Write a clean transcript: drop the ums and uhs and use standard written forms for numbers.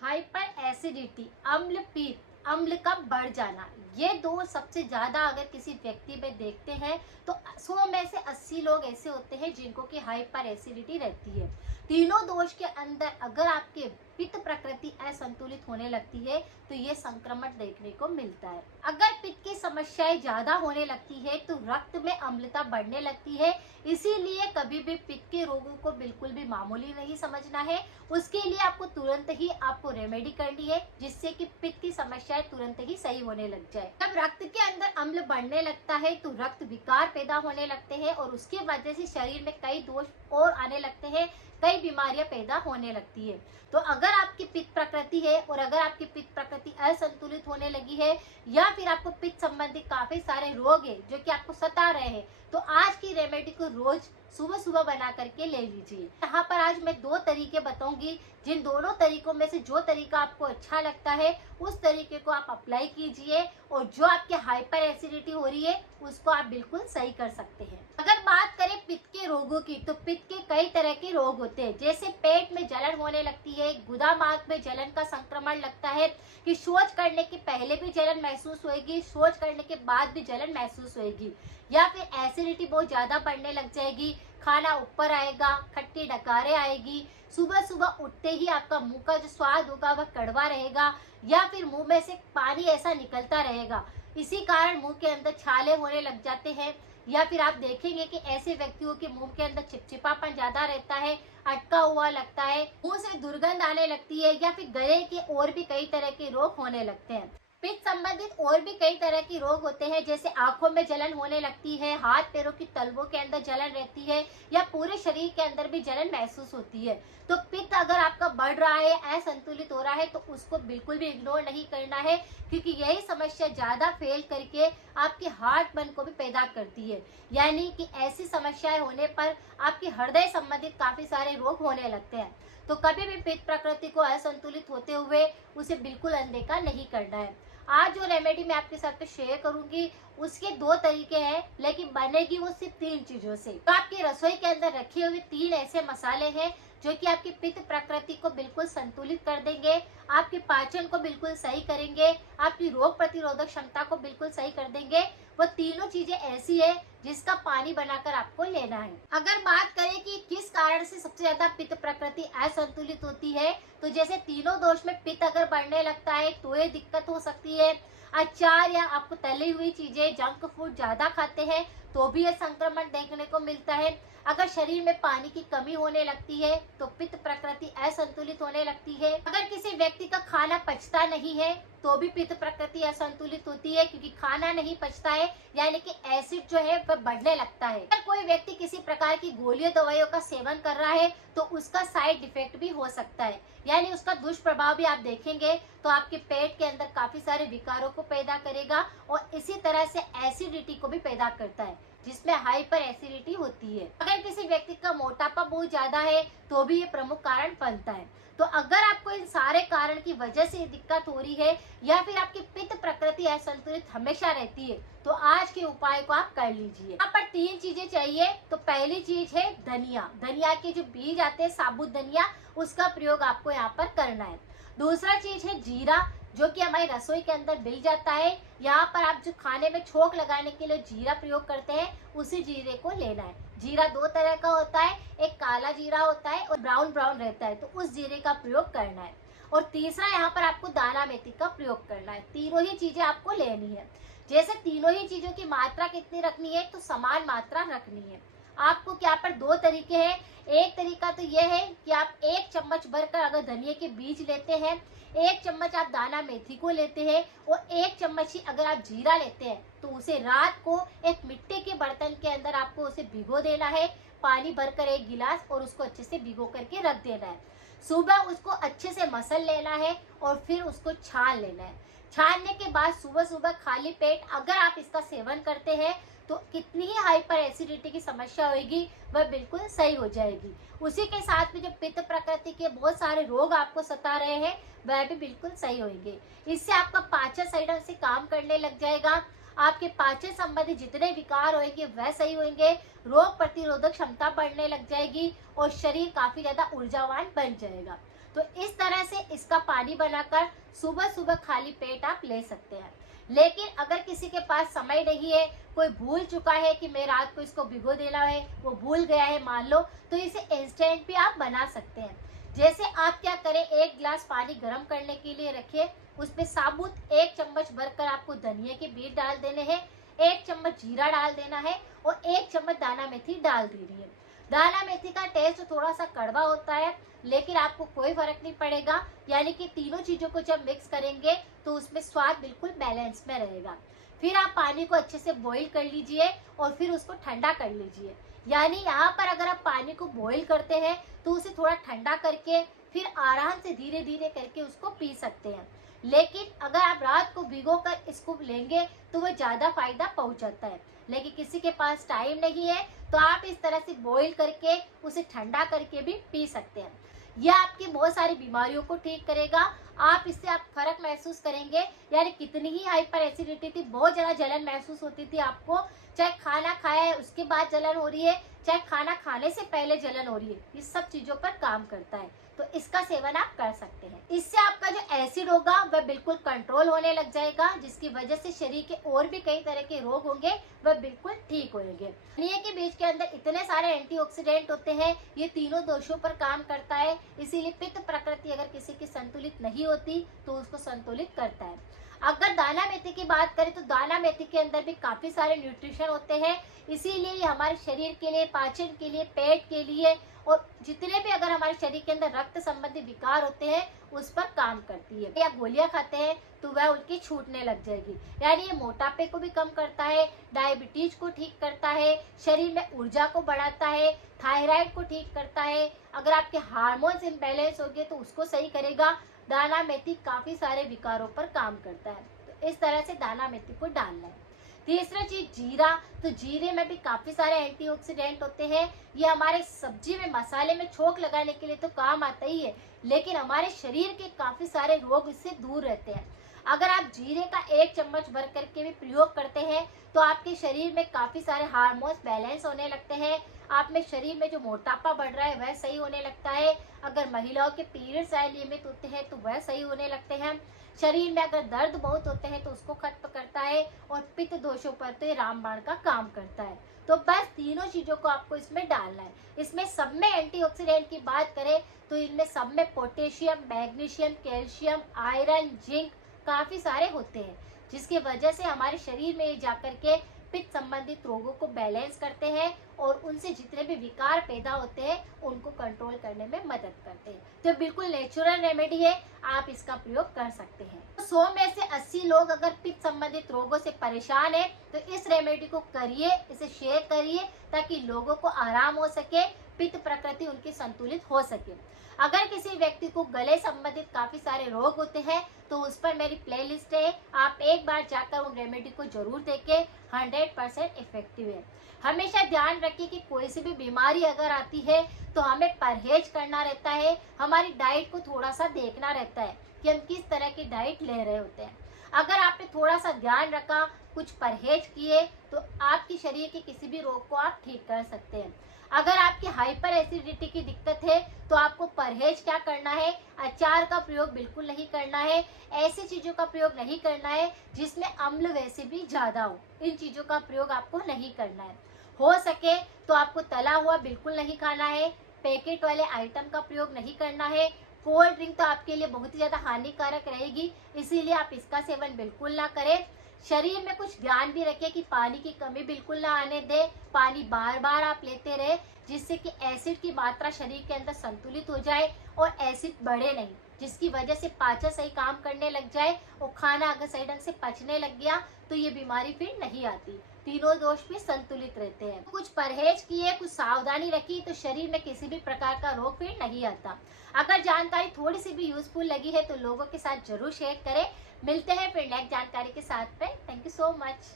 Hyper acidity, अम्ल पित्त, अम्ल का बढ़ जाना, ये दो सबसे ज्यादा अगर किसी व्यक्ति में देखते हैं तो 100 में से 80 लोग ऐसे होते हैं जिनको कि हाइपर एसिडिटी रहती है। तीनों दोष के अंदर अगर आपके पित्त प्रकृति असंतुलित होने लगती है तो ये संक्रमण देखने को मिलता है। अगर पित्त की समस्याएं ज्यादा होने लगती है तो रक्त में अम्लता बढ़ने लगती है। इसीलिए कभी भी पित्त के रोगों को बिल्कुल भी मामूली नहीं समझना है। उसके लिए आपको तुरंत ही आपको रेमेडी करनी है जिससे कि पित्त की समस्याएं तुरंत ही सही होने लग जाए। जब रक्त के अंदर अम्ल बढ़ने लगता है तो रक्त विकार पैदा होने लगते हैं और उसकी वजह से शरीर में कई दोष और आने लगते हैं, कई बीमारियां पैदा होने लगती है। तो अगर आपकी पित्त प्रकृति है और अगर आपकी पित्त प्रकृति असंतुलित होने लगी है या फिर आपको पित्त संबंधी काफी सारे रोग है जो कि आपको सता रहे हैं, तो आज की रेमेडी को रोज सुबह सुबह बना करके ले लीजिए। यहाँ पर आज मैं 2 तरीके बताऊंगी, जिन दोनों तरीकों में से जो तरीका आपको अच्छा लगता है उस तरीके को आप अप्लाई कीजिए और जो आपके हाइपर एसिडिटी हो रही है उसको आप बिल्कुल सही कर सकते हैं। अगर बात करें पित्त के रोगों की तो पित्त के कई तरह के रोग होते हैं, जैसे पेट में जलन होने लगती है, गुदा मार्ग में जलन का संक्रमण लगता है कि शौच करने के पहले भी जलन महसूस होगी, शौच करने के बाद भी जलन महसूस होगी, या फिर एसिडिटी बहुत ज्यादा बढ़ने लग जाएगी, खाना ऊपर आएगा, खट्टी डकारे आएगी, सुबह सुबह उठते ही आपका मुंह का जो स्वाद होगा वह कड़वा रहेगा या फिर मुंह में से पानी ऐसा निकलता रहेगा। इसी कारण मुंह के अंदर छाले होने लग जाते हैं या फिर आप देखेंगे कि ऐसे व्यक्तियों के मुंह के अंदर चिपचिपापन ज्यादा रहता है, अटका हुआ लगता है, मुंह से दुर्गंध आने लगती है या फिर गले के और भी कई तरह के रोग होने लगते हैं। पित्त संबंधित और भी कई तरह के रोग होते हैं, जैसे आंखों में जलन होने लगती है, हाथ पैरों की तलवों के अंदर जलन रहती है या पूरे शरीर के अंदर भी जलन महसूस होती है। तो पित्त अगर आपका बढ़ रहा है, असंतुलित हो रहा है तो उसको बिल्कुल भी इग्नोर नहीं करना है, क्योंकि यही समस्या ज्यादा फैल करके आपके हार्ट बर्न को भी पैदा करती है। यानी कि ऐसी समस्याएं होने पर आपके हृदय संबंधित काफी सारे रोग होने लगते हैं। तो कभी भी पित्त प्रकृति को असंतुलित होते हुए उसे बिल्कुल अनदेखा नहीं करना है। आज जो रेमेडी मैं आपके साथ में शेयर करूंगी उसके 2 तरीके हैं, लेकिन बनेगी वो सिर्फ 3 चीजों से। तो आपकी रसोई के अंदर रखे हुए 3 ऐसे मसाले हैं जो कि आपकी पित्त प्रकृति को बिल्कुल संतुलित कर देंगे, आपके पाचन को बिल्कुल सही करेंगे, आपकी रोग प्रतिरोधक क्षमता को बिल्कुल सही कर देंगे। वो तीनों चीजें ऐसी है जिसका पानी बनाकर आपको लेना है। अगर बात करें कि किस कारण से सबसे ज्यादा पित्त प्रकृति असंतुलित होती है, तो जैसे तीनों दोष में पित्त अगर बढ़ने लगता है तो ये दिक्कत हो सकती है। अचार या आपको तली हुई चीजें, जंक फूड ज्यादा खाते हैं तो भी ये संक्रमण देखने को मिलता है। अगर शरीर में पानी की कमी होने लगती है तो पित्त प्रकृति असंतुलित होने लगती है। अगर किसी व्यक्ति का खाना पचता नहीं है तो भी पित्त प्रकृति असंतुलित होती है, क्योंकि खाना नहीं पचता है यानी कि एसिड जो है वह बढ़ने लगता है। अगर कोई व्यक्ति किसी प्रकार की गोलियों दवाइयों का सेवन कर रहा है तो उसका साइड इफेक्ट भी हो सकता है, यानी उसका दुष्प्रभाव भी आप देखेंगे तो आपके पेट के अंदर काफी सारे विकारों को पैदा करेगा और इसी तरह से एसिडिटी को भी पैदा करता है, जिसमें हाइपर एसिडिटी होती है। अगर किसी व्यक्ति का मोटापा बहुत ज्यादा है तो भी ये प्रमुख कारण बनता है। तो अगर आपको इन सारे कारण की वजह से दिक्कत हो रही है या फिर आपकी पित्त प्रकृति असंतुलित हमेशा रहती है तो आज के उपाय को आप कर लीजिए। यहाँ पर 3 चीजें चाहिए। तो पहली चीज है धनिया। धनिया के जो बीज आते हैं, साबुत धनिया, उसका प्रयोग आपको यहाँ पर करना है। दूसरा चीज है जीरा, जो कि हमारी रसोई के अंदर मिल जाता है। यहाँ पर आप जो खाने में छोंक लगाने के लिए जीरा प्रयोग करते हैं उसी जीरे को लेना है। जीरा 2 तरह का होता है, एक काला जीरा होता है और ब्राउन ब्राउन रहता है, तो उस जीरे का प्रयोग करना है। और तीसरा यहाँ पर आपको दाना मेथी का प्रयोग करना है। तीनों ही चीजें आपको लेनी है। जैसे तीनों ही चीजों की मात्रा कितनी रखनी है, तो समान मात्रा रखनी है। आपको क्या पर 2 तरीके हैं। एक तरीका तो यह है कि आप 1 चम्मच भरकर अगर धनिया के बीज लेते हैं, 1 चम्मच आप दाना मेथी को लेते हैं और 1 चम्मच ही अगर आप जीरा लेते हैं तो उसे रात को एक मिट्टी के बर्तन के अंदर आपको उसे भिगो देना है, पानी भरकर 1 गिलास, और उसको अच्छे से भिगो करके रख देना है। सुबह उसको अच्छे से मसल लेना है और फिर उसको छान लेना है। छानने के बाद सुबह सुबह खाली पेट अगर आप इसका सेवन करते हैं तो कितनी ही हाइपर एसिडिटी की समस्या होगी वह बिल्कुल सही हो जाएगी। उसी के साथ में जो पित्त प्रकृति के बहुत सारे रोग आपको सता रहे हैं वह भी बिल्कुल सही होंगे। इससे आपका पाचन सही ढंग से काम करने लग जाएगा, आपके पाचन संबंधी जितने विकार होंगे वह सही होंगे, रोग प्रतिरोधक क्षमता बढ़ने लग जाएगी और शरीर काफी ज्यादा ऊर्जावान बन जाएगा। तो इस तरह से इसका पानी बनाकर सुबह सुबह खाली पेट आप ले सकते हैं। लेकिन अगर किसी के पास समय नहीं है, कोई भूल चुका है कि मैं रात को इसको भिगो देना है, वो भूल गया है मान लो, तो इसे इंस्टेंट भी आप बना सकते हैं। जैसे आप क्या करें, एक गिलास पानी गर्म करने के लिए रखिए, उसमें साबुत 1 चम्मच भरकर आपको धनिया के बीज डाल देने हैं, 1 चम्मच जीरा डाल देना है और 1 चम्मच दाना मेथी डाल देनी है। दाना मेथी का टेस्ट थोड़ा सा कड़वा होता है, लेकिन आपको कोई फर्क नहीं पड़ेगा, यानी कि तीनों चीजों को जब मिक्स करेंगे तो उसमें स्वाद बिल्कुल बैलेंस में रहेगा। फिर आप पानी को अच्छे से बॉईल कर लीजिए और फिर उसको ठंडा कर लीजिए। यानी यहाँ पर अगर आप पानी को बॉईल करते हैं तो उसे थोड़ा ठंडा करके फिर आराम से धीरे धीरे करके उसको पी सकते हैं। लेकिन अगर आप रात को भिगोकर इसको लेंगे तो वो ज्यादा फायदा पहुंचाता है। लेकिन किसी के पास टाइम नहीं है तो आप इस तरह से बॉईल करके उसे ठंडा करके भी पी सकते हैं। यह आपकी बहुत सारी बीमारियों को ठीक करेगा। आप इससे आप फर्क महसूस करेंगे। यानी कितनी ही हाइपर एसिडिटी थी, बहुत ज्यादा जलन महसूस होती थी आपको, चाहे खाना खाया है उसके बाद जलन हो रही है, चाहे खाना खाने से पहले जलन हो रही है, इस सब चीजों पर काम करता है। तो इसका सेवन आप कर सकते हैं। इससे आपका जो एसिड होगा वह बिल्कुल कंट्रोल होने लग जाएगा, जिसकी वजह से शरीर के और भी कई तरह के रोग होंगे वह बिल्कुल ठीक होंगे। धनिया के बीज के अंदर इतने सारे एंटीऑक्सीडेंट होते हैं, ये तीनों दोषों पर काम करता है। इसीलिए पित्त प्रकृति अगर किसी की संतुलित नहीं होती तो उसको संतुलित करता है। अगर दाना मेथी की बात करें तो दाना मेथी के अंदर भी काफी सारे न्यूट्रिशन होते हैं, इसीलिए ये हमारे शरीर के लिए, पाचन के लिए, पेट के लिए और जितने भी अगर हमारे शरीर के अंदर रक्त संबंधी विकार होते हैं उस पर काम करती है। या गोलियां खाते हैं तो वह उनकी छूटने लग जाएगी। यानी ये मोटापे को भी कम करता है, डायबिटीज को ठीक करता है, शरीर में ऊर्जा को बढ़ाता है, थायराइड को ठीक करता है। अगर आपके हार्मोन्स इम्बैलेंस हो गए तो उसको सही करेगा। दाना मेथी काफी सारे विकारों पर काम करता है, तो इस तरह से दाना मेथी को डालना है। तीसरा चीज जीरा, तो जीरे में भी काफी सारे एंटीऑक्सीडेंट होते हैं। ये हमारे सब्जी में, मसाले में छोंक लगाने के लिए तो काम आता ही है, लेकिन हमारे शरीर के काफी सारे रोग इससे दूर रहते हैं। अगर आप जीरे का 1 चम्मच भर करके भी प्रयोग करते हैं तो आपके शरीर में काफी सारे हार्मोन्स बैलेंस होने लगते हैं। आप में शरीर में जो मोटापा बढ़ रहा है वह सही होने लगता है। अगर महिलाओं के पीरियड्स अनियमित होते हैं तो वह सही होने लगते हैं। शरीर में अगर दर्द बहुत होते हैं तो उसको खत्म करता है और पित्त दोषों पर तो ये रामबाण का काम करता है। तो बस तीनों चीजों को आपको इसमें डालना है। इसमें सब में एंटीऑक्सीडेंट की बात करें तो इनमें सब में potassium, magnesium, calcium, iron, zinc काफी सारे होते हैं, जिसकी वजह से हमारे शरीर में ये जाकर के पित्त संबंधित रोगों को बैलेंस करते हैं और उनसे जितने भी विकार पैदा होते हैं उनको कंट्रोल करने में मदद करते हैं। तो बिल्कुल नेचुरल रेमेडी है, आप इसका प्रयोग कर सकते हैं। 100 में से 80 लोग अगर पित्त संबंधित रोगों से परेशान है तो इस रेमेडी को करिए, इसे शेयर करिए ताकि लोगों को आराम हो सके, पित्त प्रकृति उनकी संतुलित हो सके। अगर किसी व्यक्ति को गले संबंधित काफी सारे रोग होते हैं तो उस पर मेरी प्लेलिस्ट है, आप एक बार जाकर उन रेमेडी को जरूर देखें, 100% इफेक्टिव है। हमेशा ध्यान रखिए कि कोई सी भी बीमारी अगर आती है तो हमें परहेज करना रहता है, हमारी डाइट को थोड़ा सा देखना रहता है कि हम किस तरह की डाइट ले रहे होते हैं। अगर आपने थोड़ा सा ध्यान रखा, कुछ परहेज किए तो आपकी शरीर के किसी भी रोग को आप ठीक कर सकते हैं। अगर आपकी हाइपर एसिडिटी की दिक्कत है तो आपको परहेज क्या करना है, अचार का प्रयोग बिल्कुल नहीं करना है, ऐसी चीजों का प्रयोग नहीं करना है जिसमें अम्ल वैसे भी ज्यादा हो, इन चीजों का प्रयोग आपको नहीं करना है। हो सके तो आपको तला हुआ बिल्कुल नहीं खाना है, पैकेट वाले आइटम का प्रयोग नहीं करना है। कोल्ड ड्रिंक तो आपके लिए बहुत ही ज्यादा हानिकारक रहेगी, इसीलिए आप इसका सेवन बिल्कुल ना करें। शरीर में कुछ ध्यान भी रखें कि पानी की कमी बिल्कुल ना आने दे, पानी बार बार आप लेते रहे, जिससे कि एसिड की मात्रा शरीर के अंदर संतुलित हो जाए और एसिड बढ़े नहीं, जिसकी वजह से पाचन सही काम करने लग जाए और खाना अगर सही ढंग से पचने लग गया तो ये बीमारी फिर नहीं आती। तीनों दोष भी संतुलित रहते हैं। कुछ परहेज किए, कुछ सावधानी रखी तो शरीर में किसी भी प्रकार का रोग फिर नहीं आता। अगर जानकारी थोड़ी सी भी यूजफुल लगी है तो लोगों के साथ जरूर शेयर करें। मिलते हैं फिर नेक्स्ट जानकारी के साथ में। Thank you so much.